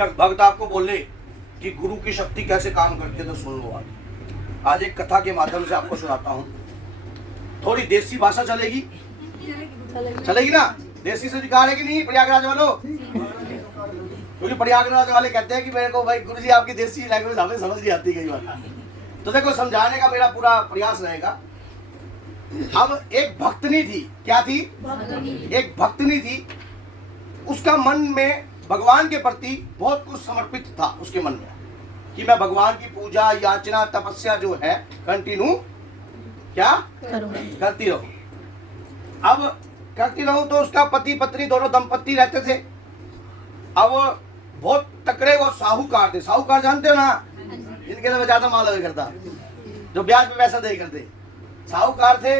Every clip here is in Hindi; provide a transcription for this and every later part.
भक्त आपको बोले कि गुरु की शक्ति कैसे काम करती है तो सुन लो। आज एक कथा के माध्यम से आपको सुनाता हूँ। थोड़ी देसी भाषा चलेगी? चलेगी ना? देसी से जुगाड़ है कि नहीं प्रयागराज वालों? क्योंकि प्रयागराज वाले कहते हैं कि मेरे को भाई गुरुजी आपकी देसी लैंग्वेज हमें समझ नहीं आती कई बार। तो देखो समझाने का मेरा पूरा प्रयास रहेगा। अब एक भक्तनी थी। क्या थी? एक भक्तनी थी। उसका मन में भगवान के प्रति बहुत कुछ समर्पित था। उसके मन में कि मैं भगवान की पूजा याचना तपस्या जो है कंटिन्यू क्या करती रहूं। अब करती रहूं तो उसका पति पत्नी दोनों दंपत्ति रहते थे। अब बहुत तकड़े वो साहूकार थे। साहूकार जानते हो ना? इनके लिए ज्यादा माल लगा करता, जो ब्याज पे पैसा दे करते, साहूकार थे।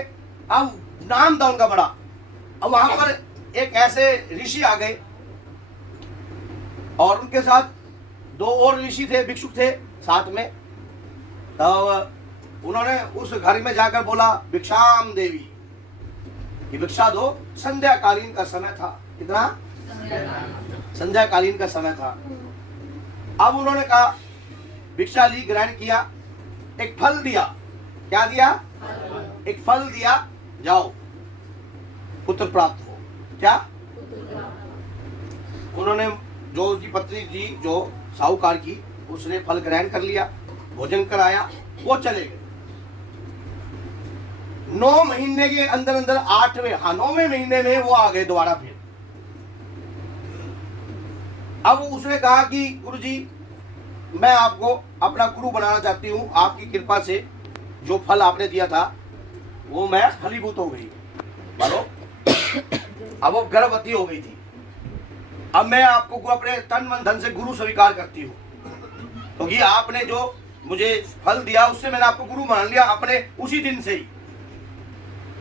अब नाम था उनका बड़ा। अब वहां पर एक ऐसे ऋषि आ गए और उनके साथ दो और ऋषि थे, भिक्षुक थे साथ में। तब उन्होंने उस घर में जाकर बोला भिक्षाम देवी कि भिक्षा दो। संध्या कालीन का समय था। कितना? संध्या कालीन का समय था। अब उन्होंने कहा, भिक्षा ली, ग्रहण किया, एक फल दिया। क्या दिया? एक फल दिया, जाओ पुत्र प्राप्त हो। क्या? उन्होंने जो उसकी पत्नी जी जो साहूकार की, उसने फल ग्रहण कर लिया, भोजन कराया, वो चले गए। 9 महीने के अंदर अंदर 9वें महीने में वो आ गए दोबारा फिर। अब उसने कहा कि गुरुजी मैं आपको अपना गुरु बनाना चाहती हूँ, आपकी कृपा से जो फल आपने दिया था वो मैं फलीभूत हो गई। बोलो। अब वो गर्भवती हो गई थी। अब मैं आपको अपने तन मन धन से गुरु स्वीकार करती हूँ, क्योंकि आपने जो मुझे फल दिया उससे मैंने आपको गुरु मान लिया अपने उसी दिन से ही,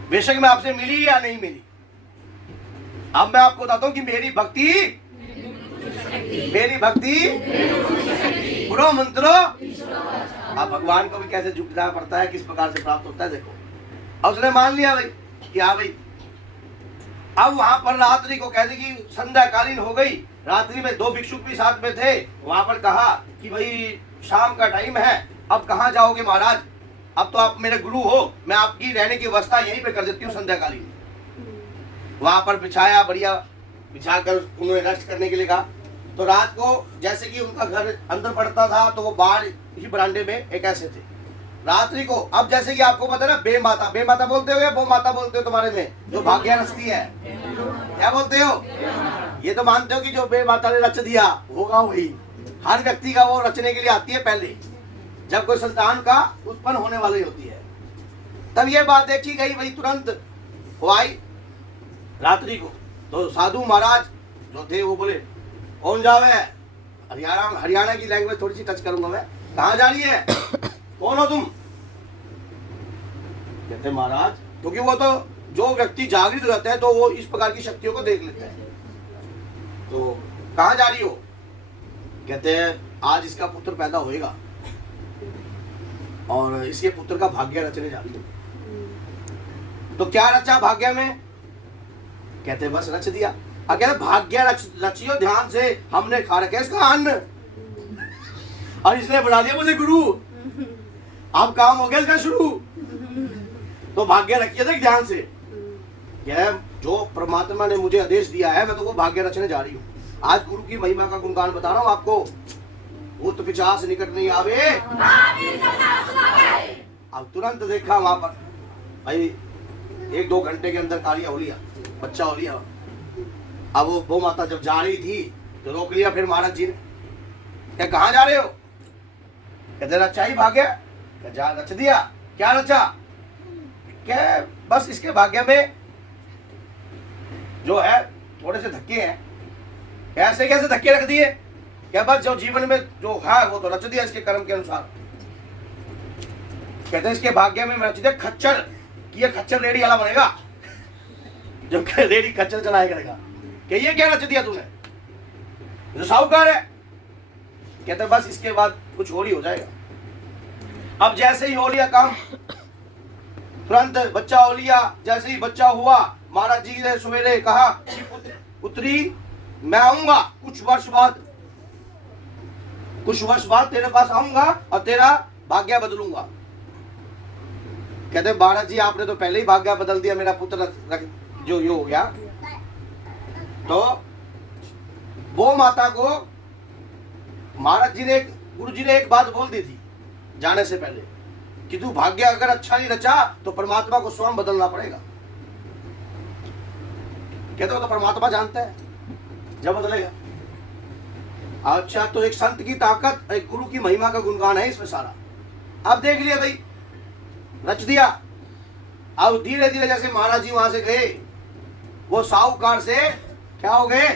बेशक मैं आपसे मिली या नहीं मिली। अब मैं आपको बताता हूँ कि मेरी भक्ति गुरु मंत्रो। अब भगवान को भी कैसे झुकना पड़ता है, किस प्रकार से प्राप्त होता है देखो। अब उसने मान लिया भाई कि हाँ भाई। अब वहां पर रात्रि को कहते कि संध्या कालीन हो गई। रात्रि में 2 भिक्षुक भी साथ में थे। वहां पर कहा कि भाई शाम का टाइम है, अब कहाँ जाओगे महाराज? अब तो आप मेरे गुरु हो, मैं आपकी रहने की व्यवस्था यहीं पे कर देती हूँ संध्या कालीन। वहां पर बिछाया, बढ़िया बिछाकर उन्होंने रेस्ट करने के लिए कहा। तो रात को जैसे कि उनका घर अंदर पड़ता था तो वो बाहर ही बरामदे में एक ऐसे थे। रात्रि को अब जैसे कि आपको पता है ना, बे माता बोलते हो या बो माता बोलते हो? तुम्हारे में जो भाग्य रचती है क्या बोलते हो? ये तो मानते हो कि जो बे माता ने रच दिया होगा वही। हर व्यक्ति का वो रचने के लिए आती है पहले, जब कोई संतान का उत्पन्न होने वाली होती है। तब ये बात देखी गई भाई, तुरंत वो आई रात्रि को। तो साधु महाराज जो थे वो बोले कौन जावे? हरियाणा की लैंग्वेज थोड़ी सी टच करूंगा मैं। कहाँ जा रही है? कौन हो तुम? कहते महाराज, क्योंकि वो तो जो व्यक्ति जागृत रहता है तो वो इस प्रकार की शक्तियों को देख लेता है। तो कहाँ जा रही हो? कहते हैं आज इसका पुत्र पैदा होएगा और इसके पुत्र का भाग्य रचने जा रही हो। तो क्या रचा भाग्य में? कहते बस रच दिया। अगर भाग्य रचियो ध्यान से, हमने खा रखा इसका अन्न और इसने बना दिया मुझे गुरु। अब काम हो गया इसका शुरू। तो भाग्य रखिए देख ध्यान से। यह जो परमात्मा ने मुझे आदेश दिया है, मैं तो वो भाग्य रचने जा रही हूँ। आज गुरु की महिमा का गुणगान बता रहा हूँ आपको। भूत पिशाच निकट नहीं आवे। अब तुरंत देखा वहां पर भाई 1-2 घंटे के अंदर कार्य हो लिया, बच्चा हो लिया। अब वो माता जब जा रही थी तो रोक लिया फिर महाराज जी ने। क्या कहाँ जा रहे हो? कहते रचा ही भाग्य। जा रच दिया। क्या रचा? क्या बस इसके भाग्य में जो है थोड़े से धक्के हैं। कैसे कैसे धक्के रख दिए? क्या बस जो जीवन में जो है वो तो रच दिया इसके कर्म के अनुसार। कहते हैं इसके भाग्य में रच दिया खच्चर कि ये खच्चर रेडी वाला बनेगा, जो रेडी खच्चर चलाया करेगा। कि ये क्या रच दिया तूने? जो साहूकार है। कहते बस इसके बाद कुछ और ही हो जाएगा। अब जैसे ही हो लिया काम, तुरंत बच्चा हो लिया। जैसे ही बच्चा हुआ, महाराज जी ने सवेरे कहा कि पुत्री मैं आऊंगा कुछ वर्ष बाद। कुछ वर्ष बाद तेरे पास आऊंगा और तेरा भाग्य बदलूंगा। कहते महाराज जी आपने तो पहले ही भाग्य बदल दिया, मेरा पुत्र जो ये हो गया। तो वो माता को महाराज जी ने, गुरु जी ने एक बात बोल दी थी जाने से पहले कि तू भाग्य अगर अच्छा नहीं रचा तो परमात्मा को स्वयं बदलना पड़ेगा। कहते हो तो परमात्मा जानता है जब बदलेगा। अच्छा, तो एक संत की ताकत, एक गुरु की महिमा का गुणगान है इसमें सारा। अब देख लिया भाई, रच दिया। अब धीरे धीरे जैसे महाराज जी वहां से गए, वो साहूकार से क्या हो गए,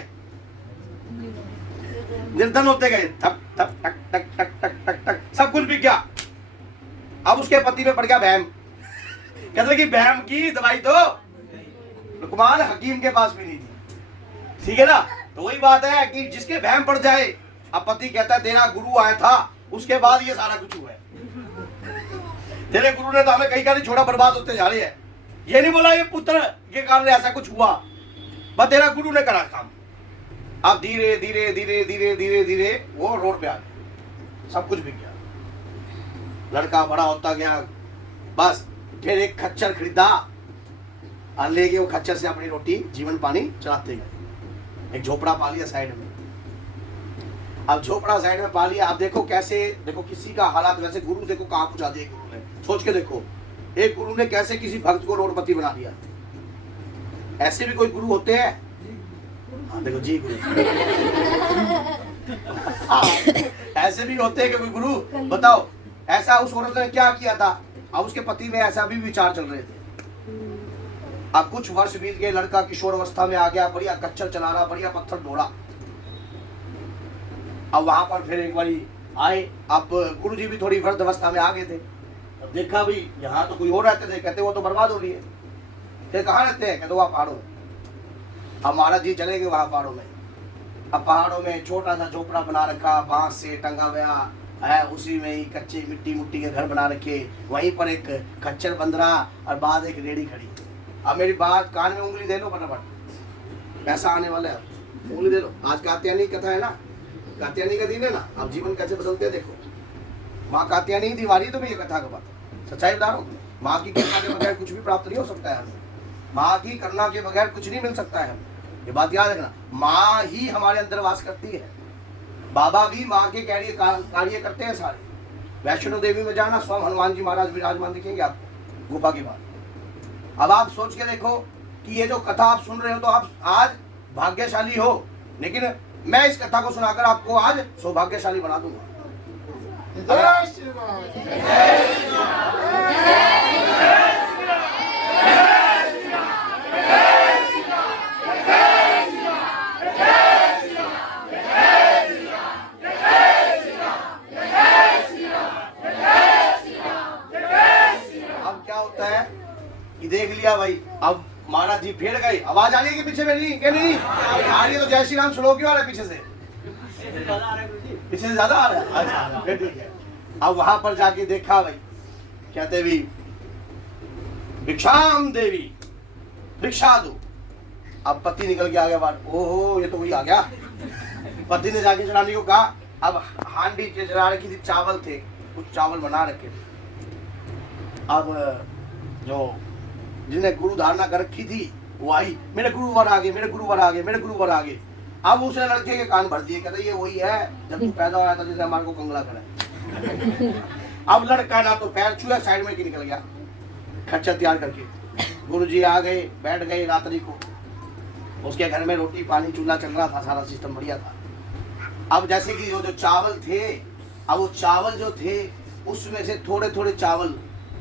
निर्धन होते गए। थक थक टक टक टक टक टक टक सब कुछ बिक गया। अब उसके पति में पड़ गया बहम। कहते कि बहम की दवाई तो लुकमान हकीम के पास भी नहीं थी। ठीक है ना। तो वही बात है कि जिसके बहम पड़ जाए, अब पति कहता है तेरा गुरु आया था उसके बाद ये सारा कुछ हुआ है। तेरे गुरु ने तो हमें कहीं का नहीं छोड़ा, बर्बाद होते जा रहे हैं। ये नहीं बोला ये पुत्र के कारण ऐसा कुछ हुआ, बस तेरा गुरु ने करा काम। अब धीरे धीरे धीरे धीरे धीरे धीरे वो रोड पे आ गया, सब कुछ बिक गया। लड़का बड़ा होता गया, बस फिर एक खच्चर खरीदा और ले गए। वो खच्चर से अपनी रोटी जीवन पानी चलाते गए। एक झोपड़ा पा लिया साइड में। अब झोपड़ा साइड में पा लिया। आप देखो कैसे, देखो किसी का हालात वैसे, गुरु देखो कहाँ पहुंचा दिया गुरु ने। सोच के देखो, एक गुरु ने कैसे किसी भक्त को रोडपति बना दिया। ऐसे भी कोई गुरु होते हैं? हाँ देखो जी गुरु। ऐसे भी होते हैं कि कोई गुरु, बताओ ऐसा उस औरत ने क्या किया था। अब उसके पति में ऐसा भी विचार चल रहे थे। अब कुछ वर्ष बीत गए, लड़का किशोर अवस्था में आ गया, बढ़िया कच्चर चला रहा, बढ़िया पत्थर ढोड़ा। अब वहां पर फिर एक बारी आए। अब गुरु जी भी थोड़ी वृद्ध अवस्था में आ गए थे। अब देखा भी यहाँ तो कोई और रहते थे, कहते वो तो बर्बाद हो रही है। फिर कहाँ रहते हैं? कहते वहाँ पहाड़ों में। अब महाराज जी चले गए वहां पहाड़ों में। अब पहाड़ों में छोटा सा झोपड़ा बना रखा, बांस से टंगा गया है, उसी में ही कच्चे मिट्टी के घर बना रखे। वहीं पर एक खच्चर बंद रहा और बाद एक रेड़ी खड़ी। अब मेरी बात कान में उंगली दे लो फटाफट, पैसा आने वाला है, उंगली दे लो। आज कात्यायनी कथा है ना, कात्यायनी का दिन है ना। अब जीवन कैसे बदलते हैं देखो। माँ कात्यायनी दिवाली तो भी ये कथा का बात, सच्चाई बता रहा हूँ। माँ की कृपा के बगैर कुछ भी प्राप्त नहीं हो सकता है हमें। माँ की करुणा के बगैर कुछ नहीं मिल सकता है। ये बात याद रखना, माँ ही हमारे अंदर वास करती है। बाबा भी माँ के कार्य करते हैं सारे। वैष्णो देवी में जाना, स्वयं हनुमान जी महाराज विराजमान दिखेंगे आपको गुफा के बाद। अब आप सोच के देखो कि ये जो कथा आप सुन रहे हो तो आप आज भाग्यशाली हो, लेकिन मैं इस कथा को सुनाकर आपको आज सौभाग्यशाली बना दूंगा। जय श्री राम। जय श्री राम। देख लिया भाई। अब महाराज जी फिर गए। आवाज आ रही है कि पीछे मेरी क्या नहीं आ रही है? तो जय श्री राम सुनो क्यों आ रहा है पीछे से? पीछे से ज्यादा आ रहा है। अच्छा फिर ठीक है। अब वहां पर जाके देखा भाई, कहते भी भिक्षाम देवी, भिक्षा दो। अब पति निकल के आ गया बाहर। ओहो ये तो वही आ गया। पति ने जाके चढ़ाने को कहा। अब हांडी चढ़ा रखी थी, चावल थे, कुछ चावल बना रखे थे। अब जो जिसने गुरु धारणा कर रखी थी वो आई, मेरे गुरुवर आ गए, मेरे गुरुवर आ गए, मेरे गुरुवर आ गए। अब उसने लड़के के कान भर दिए, कहते ये वही है जब तू पैदा हुआ था जिसने हमारे को कंगला करा। अब लड़का ना तो पैर छुआ, साइड में निकल गया खच्चर तैयार करके। गुरुजी आ गए, बैठ गए रात्रि को। उसके घर में रोटी पानी चूल्हा चल रहा था, सारा सिस्टम बढ़िया था। अब जैसे कि जो चावल थे, अब वो चावल जो थे उसमें से थोड़े थोड़े चावल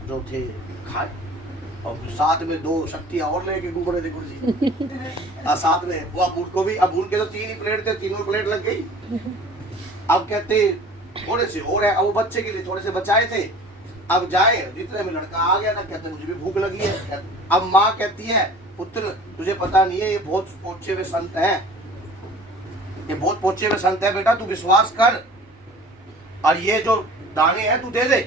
जो थे खाए, और साथ में 2 शक्तियां और लेके घूम रहे थे गुरुजी। साथ में वो अबूर को भी, अबूर के तो 3 ही प्लेट थे, तीनों प्लेट लग गई। अब कहते थोड़े से और है, अब वो बच्चे के लिए थोड़े से बचाए थे। अब जाए जितने में लड़का आ गया था, कहते मुझे भी भूख लगी है। अब माँ कहती है पुत्र तुझे पता नहीं है, ये बहुत पहुंचे हुए संत हैं, ये बहुत पहुंचे हुए संत है बेटा, तू विश्वास कर और ये जो दाने हैं तू दे दे।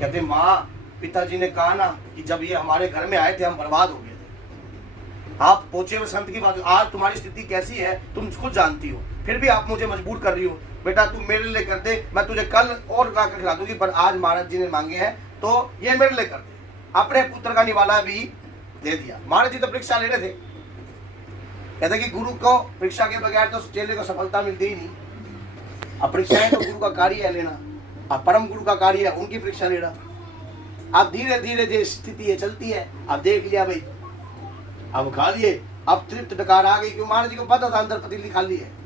कहते माँ पिताजी ने कहा ना कि जब ये हमारे घर में आए थे हम बर्बाद हो गए थे, आप पहुंचे हुए संत की बात, आज तुम्हारी स्थिति कैसी है तुम खुद जानती हो, फिर भी आप मुझे मजबूर कर रही हो, बेटा तू मेरे लिए कर दे, मैं तुझे कल और ला कर खिला दूंगी, पर आज महाराज जी ने मांगे हैं तो ये मेरे लिए कर दे। अपने पुत्र का निवाला भी दे दिया। महाराज जी तो परीक्षा ले रहे थे, कहते कि गुरु को परीक्षा के बगैर तो चेले को सफलता मिलती ही नहीं। अब परीक्षाएं तो गुरु का कार्य है लेना, अब परम गुरु का कार्य है उनकी परीक्षा लेना। अब धीरे धीरे जो स्थिति है चलती है, अब देख लिया भाई, अब खा लिए, अब तृप्त डकार आ गई, क्यों महाराज जी को पता था अंदर पतीली खाली है।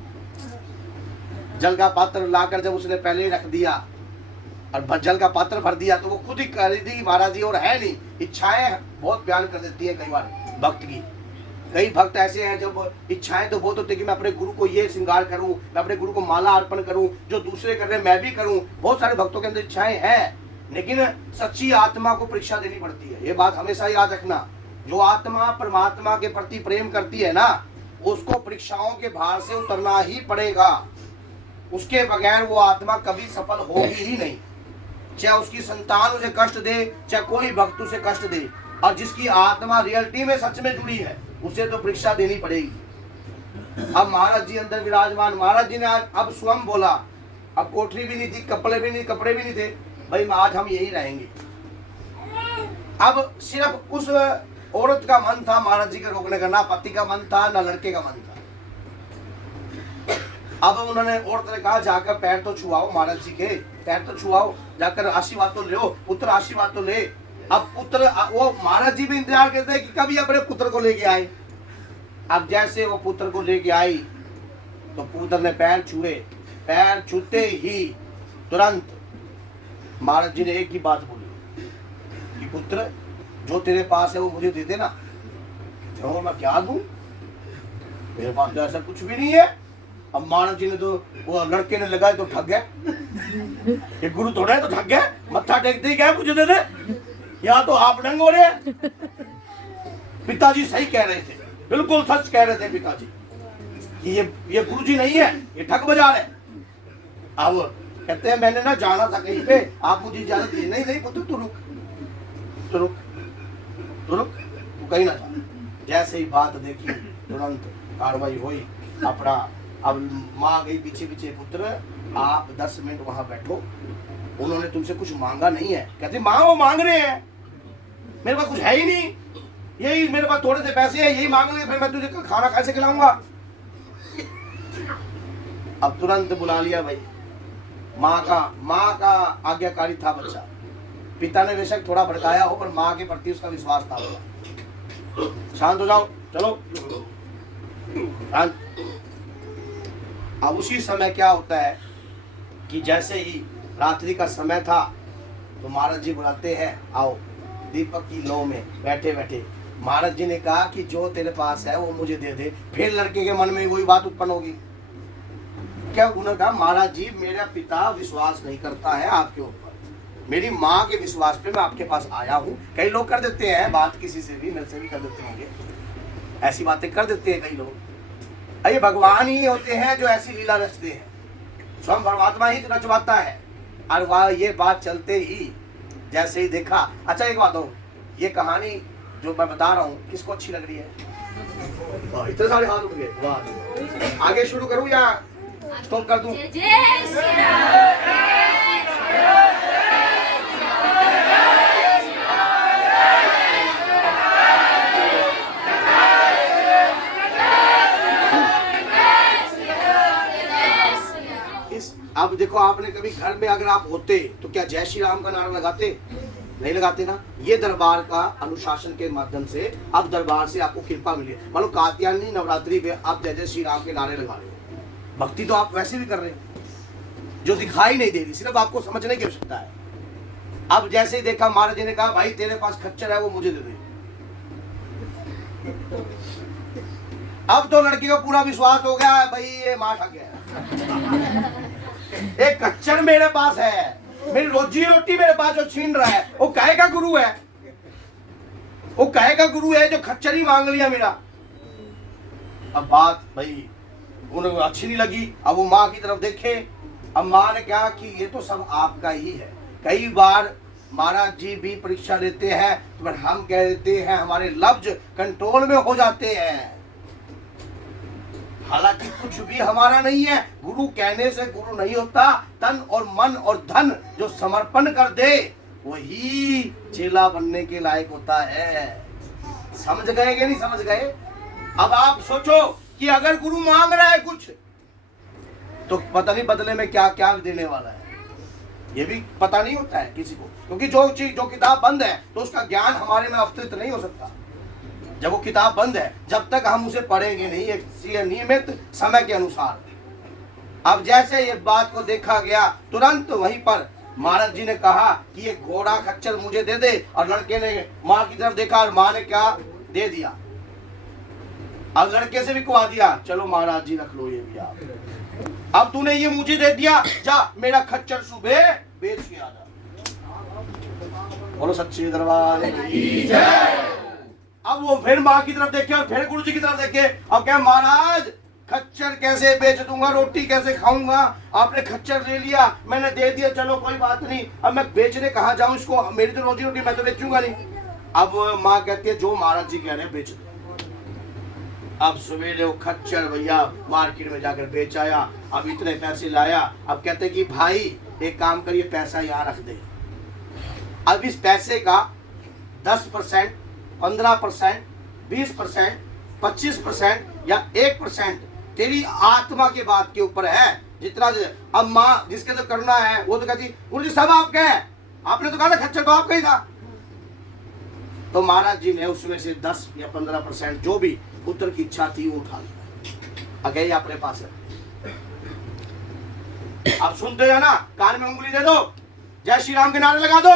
जल का पात्र लाकर जब उसने पहले ही रख दिया और जल का पात्र भर दिया तो वो खुद ही कर दी महाराज जी, और है नहीं, इच्छाएं बहुत बयान कर देती है कई बार भक्त की। कई भक्त ऐसे हैं जब इच्छाएं तो बहुत होती है कि मैं अपने गुरु को ये श्रृंगार करूं, मैं अपने गुरु को माला अर्पण करूं, जो दूसरे कर रहे हैं मैं भी करूं। बहुत सारे भक्तों के अंदर इच्छाएं हैं, लेकिन सच्ची आत्मा को परीक्षा देनी पड़ती है। ये बात हमेशा याद रखना, जो आत्मा परमात्मा के प्रति प्रेम करती है ना, उसको परीक्षाओं के भार से उतरना ही पड़ेगा। उसके बगैर वो आत्मा कभी सफल होगी ही नहीं। चाहे उसकी संतान उसे कष्ट दे, चाहे कोई भक्त उसे कष्ट दे, और जिसकी आत्मा रियलिटी में सच में जुड़ी है उसे तो परीक्षा देनी पड़ेगी। अब महाराज जी अंदर विराजमान, महाराज जी ने आज अब स्वयं बोला, अब कोठरी भी नहीं थी, कपड़े भी नहीं थे, भाई आज हम यही रहेंगे। अब सिर्फ उस औरत का मन था महाराज जी के रोकने का, ना पति का मन था ना लड़के का मन था। अब उन्होंने औरत ने कहा जाकर पैर तो छुआओ महाराज जी के, पैर तो छुआओ, जाकर आशीर्वाद तो ले, पुत्र आशीर्वाद तो ले। अब पुत्र, वो महाराज जी भी इंतजार करते हैं कि कभी अपने पुत्र को लेके आए। अब जैसे वो पुत्र को लेके आई तो पुत्र ने पैर छुए, पैर छूते ही तुरंत महाराज जी ने एक ही बात बोली कि पुत्र जो तेरे पास है वो मुझे दे देना। तो मैं क्या दूं, मेरे पास तो ऐसा कुछ भी नहीं है। अब महाराज जी ने तो, वो लड़के ने लगाए तो ठग गए, ये गुरु थोड़ा है तो ठग गए, मत्था टेकते ही क्या मुझे दे दे, या तो आप डंग हो रहे। पिताजी सही कह रहे थे, बिल्कुल सच कह रहे थे पिताजी कि ये गुरु जी नहीं है, ये ठग बजा रहे। अब कहते हैं मैंने ना जाना था कहीं पे, आप मुझे इजाजत दी। नहीं पुत्र तू रुक, तू कहीं ना जा। जैसे ही बात देखी तुरंत कार्रवाई हुई अपना। अब माँ गई पीछे पीछे, पुत्र आप 10 मिनट वहां बैठो, उन्होंने तुमसे कुछ मांगा नहीं है। कहते माँ वो मांग रहे हैं, मेरे पास कुछ है ही नहीं, यही मेरे पास थोड़े से पैसे हैं, यही मांग रहे, फिर मैं तुझे खाना कैसे खिलाऊंगा। अब तुरंत बुला लिया भाई, माँ का आज्ञाकारी था बच्चा। पिता ने बेशक थोड़ा भड़काया हो, पर माँ के प्रति उसका विश्वास था। शांत हो जाओ, चलो शांत। अब उसी समय क्या होता है कि जैसे ही रात्रि का समय था तो महाराज जी बुलाते हैं, आओ। दीपक की लौ में बैठे बैठे महाराज जी ने कहा कि जो तेरे पास है वो मुझे दे दे। फिर लड़के के मन में वही बात उत्पन्न होगी, क्या उन्होंने कहा महाराज जी मेरा पिता विश्वास नहीं करता है आपके ऊपर, मेरी माँ के विश्वास पे मैं आपके पास आया हूँ। कई लोग कर देते हैं बात, किसी से भी, मेरे से भी कर देते होंगे, ऐसी बातें कर देते हैं कई लोग। ये भगवान ही होते हैं जो ऐसी लीला रचते हैं, स्वयं परमात्मा ही तो रचवाता है। और वह ये बात चलते ही जैसे ही देखा। अच्छा एक बात हो, ये कहानी जो मैं बता रहा हूँ किसको अच्छी लग रही है? इतने सारे हाथ उठ गए, वाह। आगे शुरू करूँ या स्टॉप कर दूं? अब देखो, आपने कभी घर में अगर आप होते तो क्या जय श्री राम का नारा लगाते? नहीं लगाते ना। ये दरबार का अनुशासन के माध्यम से अब दरबार से आपको कृपा मिली। मान लो कात्यायनी नवरात्रि में आप जय जय श्री राम के नारे लगा रहे हो, भक्ति तो आप वैसे भी कर रहे हैं जो दिखाई नहीं दे रही, सिर्फ आपको समझने की आवश्यकता है। अब जैसे ही देखा महाराज जी ने कहा भाई तेरे पास खच्चर है वो मुझे दे दे। अब तो लड़की को पूरा विश्वास हो गया है, भाई ये मां ठग गया। एक खच्चर मेरे पास है, मेरी रोजी रोटी मेरे पास जो छीन रहा है वो काहे का गुरु है? वो काहे का गुरु है जो खच्चर ही मांग लिया मेरा? अब बात भाई उन्हें अच्छी नहीं लगी। अब वो माँ की तरफ देखे, अब माँ ने कहा कि ये तो सब आपका ही है। कई बार महाराज जी भी परीक्षा लेते हैं, तो फिर हम कह देते हैं, हमारे लफ्ज कंट्रोल में हो जाते हैं। हालांकि कुछ भी हमारा नहीं है, गुरु कहने से गुरु नहीं होता। तन और मन और धन जो समर्पण कर दे वही चेला बनने के लायक होता है। समझ गए कि नहीं समझ गए? अब आप सोचो कि अगर गुरु मांग रहा है कुछ, तो पता नहीं बदले में क्या क्या देने वाला है, ये भी पता नहीं होता है किसी को। क्योंकि जो चीज, जो किताब बंद है, तो उसका ज्ञान हमारे में अवतरित नहीं हो सकता। जब वो किताब बंद है, जब तक हम उसे पढ़ेंगे नहीं एक नियमित समय के अनुसार। अब जैसे ये बात को देखा गया, तुरंत वहीं पर महाराज जी ने कहा कि ये घोड़ा खच्चर मुझे दे दे, और लड़के ने माँ की तरफ देखा और माँ ने क्या दे दिया। अब लड़के से भी कुआ दिया, चलो महाराज जी रख लो ये भी आप, अब तूने ये मुझे दे दिया, जा मेरा खच्चर सुबह बेच के आ जा। बोलो सच्चे दरबार की जय। अब वो फिर माँ की तरफ देखे और फिर गुरु जी की तरफ देखे, अब क्या महाराज खच्चर कैसे बेच दूंगा, रोटी कैसे खाऊंगा, आपने खच्चर ले लिया, मैंने दे दिया, चलो कोई बात नहीं, अब मैं बेचने कहाँ जाऊं इसको, मेरी तो रोजी रोटी, मैं तो बेचूंगा नहीं। अब माँ कहती है जो महाराज जी कह रहे हैं बेच दो। अब सवेरे वो खच्चर भैया मार्केट में जाकर बेच आया, अब इतने पैसे लाया। अब कहते कि भाई एक काम करिए, पैसा यहाँ रख दे। अब इस पैसे का 10%, 15%, 20%, 25% या 1% तेरी आत्मा की बात के ऊपर है, जितना। अब माँ जिसके तो करना है वो तो कहती गुरु जी सब आपके है, आपने तो कहा था खच्चर तो आपका ही था। तो महाराज जी ने उसमें से 10 या 15% जो भी पुत्र की इच्छा थी वो उठा लिया, अगले अपने पास है। अब सुनते हो ना, कान में उंगली दे दो, जय श्री राम के नारे लगा दो।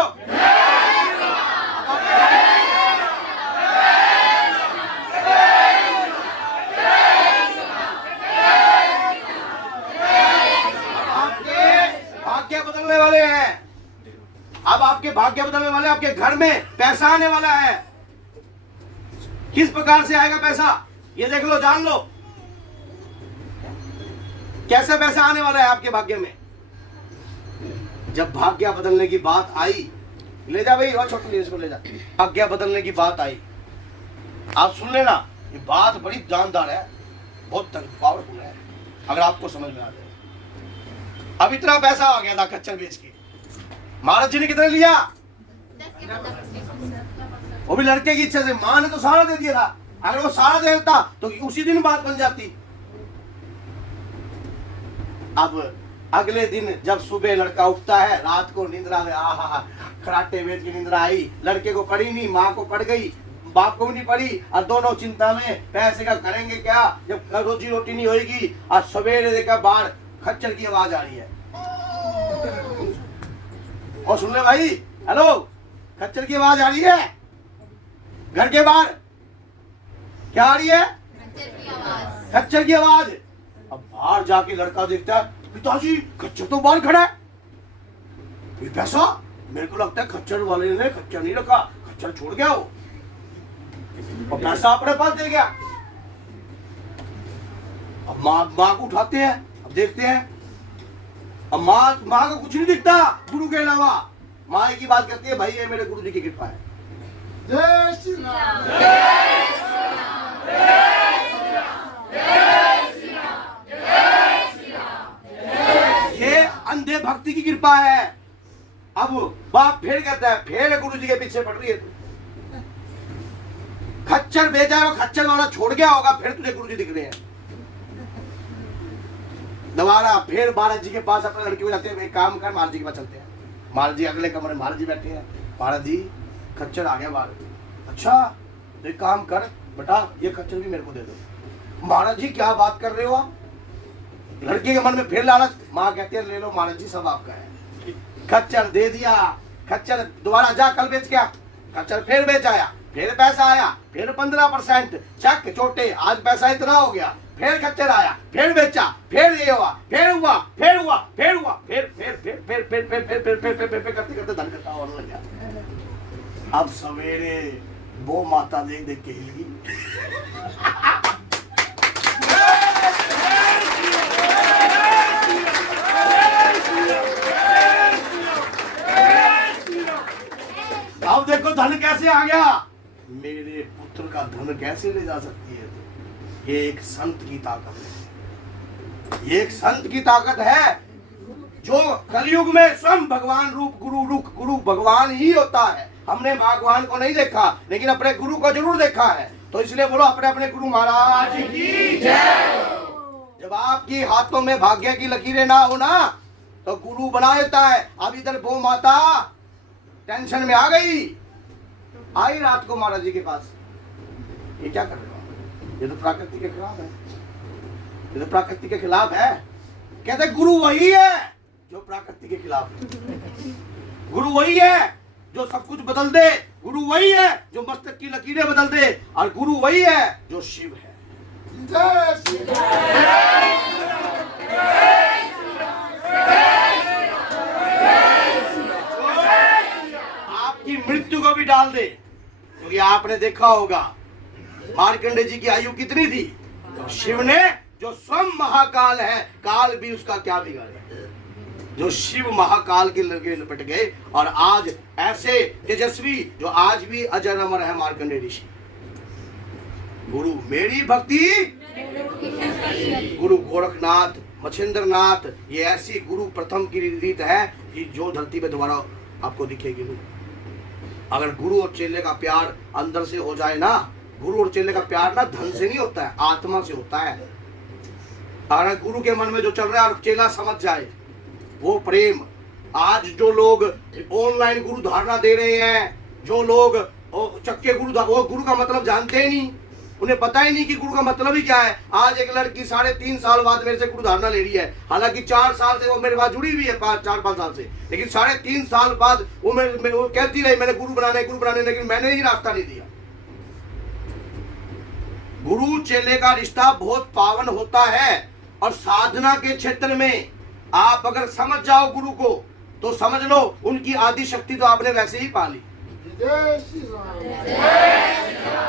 भाग्य बदलने वाले हैं, अब आपके भाग्य बदलने वाले, आपके घर में पैसा आने वाला है। किस प्रकार से आएगा पैसा, ये देख लो, जान लो कैसे पैसा आने वाला है आपके भाग्य में। जब भाग्य बदलने की बात आई, ले जा भाई और छोटी इसको ले जा, भाग्य बदलने की बात आई, आप सुन लेना, ये बात बड़ी जानदार है, बहुत पावरफुल है, अगर आपको समझ में आ जाए। अब इतना पैसा आ गया था खच्चर बेच के, महाराज जी ने कितना लिया, वो भी लड़के की इच्छा से। माँ ने तो सारा दे दिया था, अगर वो सारा दे देता तो उसी दिन बात बन जाती। अब अगले दिन जब सुबह लड़का उठता है, रात को निंद्रा में आहा खराटे बेच की निंद्रा आई, लड़के को पड़ी नहीं, माँ को पड़ गई, बाप को भी नहीं पड़ी, और दोनों चिंता में पैसे का करेंगे क्या जब रोजी रोटी नहीं होगी। और सवेरे देखा बाहर खच्चर की आवाज आ रही है, और सुन ले भाई, हेलो, खच्चर की आवाज आ रही है घर के बाहर, क्या आ रही है, खच्चर की आवाज। अब बाहर जाके लड़का देखता है, पिताजी खच्चर तो बाहर खड़ा है, ये पैसा, मेरे को लगता है खच्चर वाले ने खच्चर नहीं रखा, खच्चर छोड़ गया वो, और पैसा अपने पास दे गया। अब माँ को उठाते हैं, अब देखते हैं, अब माँ को कुछ नहीं दिखता गुरु के अलावा। माँ की बात करती है, भाई ये मेरे गुरु जी की कृपा है। जय श्री राम, ये अंधे भक्ति की कृपा है। अब बाप फिर कहता है, फिर गुरु जी के पीछे पड़ रही है तू, खच्चर बेचा है, वो खच्चर वाला छोड़ गया होगा, फिर तुझे गुरु जी दिख रहे हैं। दोबारा फिर महाराज जी के पास अपने लड़के को जाते हैं, एक काम कर, महाराज जी के पास चलते हैं। महाराज जी अगले कमरे में महाराज जी बैठे हैं, महाराज जी खच्चर आ गया बाहर। अच्छा तो एक काम कर बेटा, ये खच्चर भी मेरे को दे दो। महाराज जी क्या बात कर रहे हो आप, लड़के के मन में फिर लालच। माँ कहती है ले लो महाराज जी सब आपका है। खच्चर दे दिया, खच्चर दोबारा जा कल बेच गया, खच्चर फिर बेच आया, फिर पैसा आया, फिर 15% चक चोटे, आज पैसा इतना हो गया, फिर खच्चर आया, फिर बेचा, फिर ये हुआ, फिर हुआ, फिर हुआ, फिर हुआ, फिर करते करते धन करता होने लग गया। अब सवेरे वो माता देख देख के हिल गई। पुत्र का धन कैसे ले जा सकती है? तो ये एक संत की ताकत है, ये एक संत की ताकत है जो कलयुग में स्वयं भगवान रूप गुरु भगवान ही होता है। हमने भगवान को नहीं देखा, लेकिन अपने गुरु को जरूर देखा है। तो इसलिए बोलो अपने अपने गुरु महाराज की जय। जब आपकी हाथों में भाग्य की लकीरें ना हो ना, तो गुरु बना देता है। अब इधर वो माता टेंशन में आ गई, आई रात को महाराज जी के पास, ये क्या कर रहे हो? ये तो प्रकृति के खिलाफ है, ये तो प्रकृति के खिलाफ है। कहते गुरु वही है जो प्रकृति के खिलाफ है, गुरु वही है जो सब कुछ बदल दे, गुरु वही है जो मस्तक की लकीरें बदल दे, और गुरु वही है जो शिव है। जय श्री आपकी मृत्यु को भी डाल दे, क्योंकि आपने देखा होगा मार्कंडे जी की आयु कितनी थी। तो शिव ने, जो स्वयं महाकाल है, काल भी उसका क्या बिगाड़े, जो शिव महाकाल के लगे लपट गए, और आज ऐसे तेजस्वी जो आज भी अजर अमर है मार्कंडे ऋषि। गुरु मेरी भक्ति, गुरु गोरखनाथ, मच्छिंद्रनाथ, ये ऐसी गुरु प्रथम की रीत है कि जो धरती पे दोबारा आपको दिखेगी नहीं। अगर गुरु और चेले का प्यार अंदर से हो जाए ना, गुरु और चेले का प्यार ना धन से नहीं होता है, आत्मा से होता है। अगर गुरु के मन में जो चल रहा है और चेला समझ जाए वो प्रेम। आज जो लोग ऑनलाइन गुरु धारणा दे रहे हैं, जो लोग चक्के गुरु, वो गुरु का मतलब जानते ही नहीं, उन्हें पता ही नहीं कि गुरु का मतलब ही क्या है। आज एक लड़की 3.5 साल बाद मेरे से गुरु धारणा ले रही है, हालांकि 4 साल से वो मेरे पास जुड़ी हुई है, 4-5 साल से, लेकिन 3.5 साल बाद वो वो कहती रही मैंने गुरु बनाने, लेकिन मैंने ही रास्ता नहीं दिया। गुरु चेले का रिश्ता बहुत पावन होता है, और साधना के क्षेत्र में आप अगर समझ जाओ गुरु को, तो समझ लो उनकी आदि शक्ति तो आपने वैसे ही पा ली। जय श्री राम।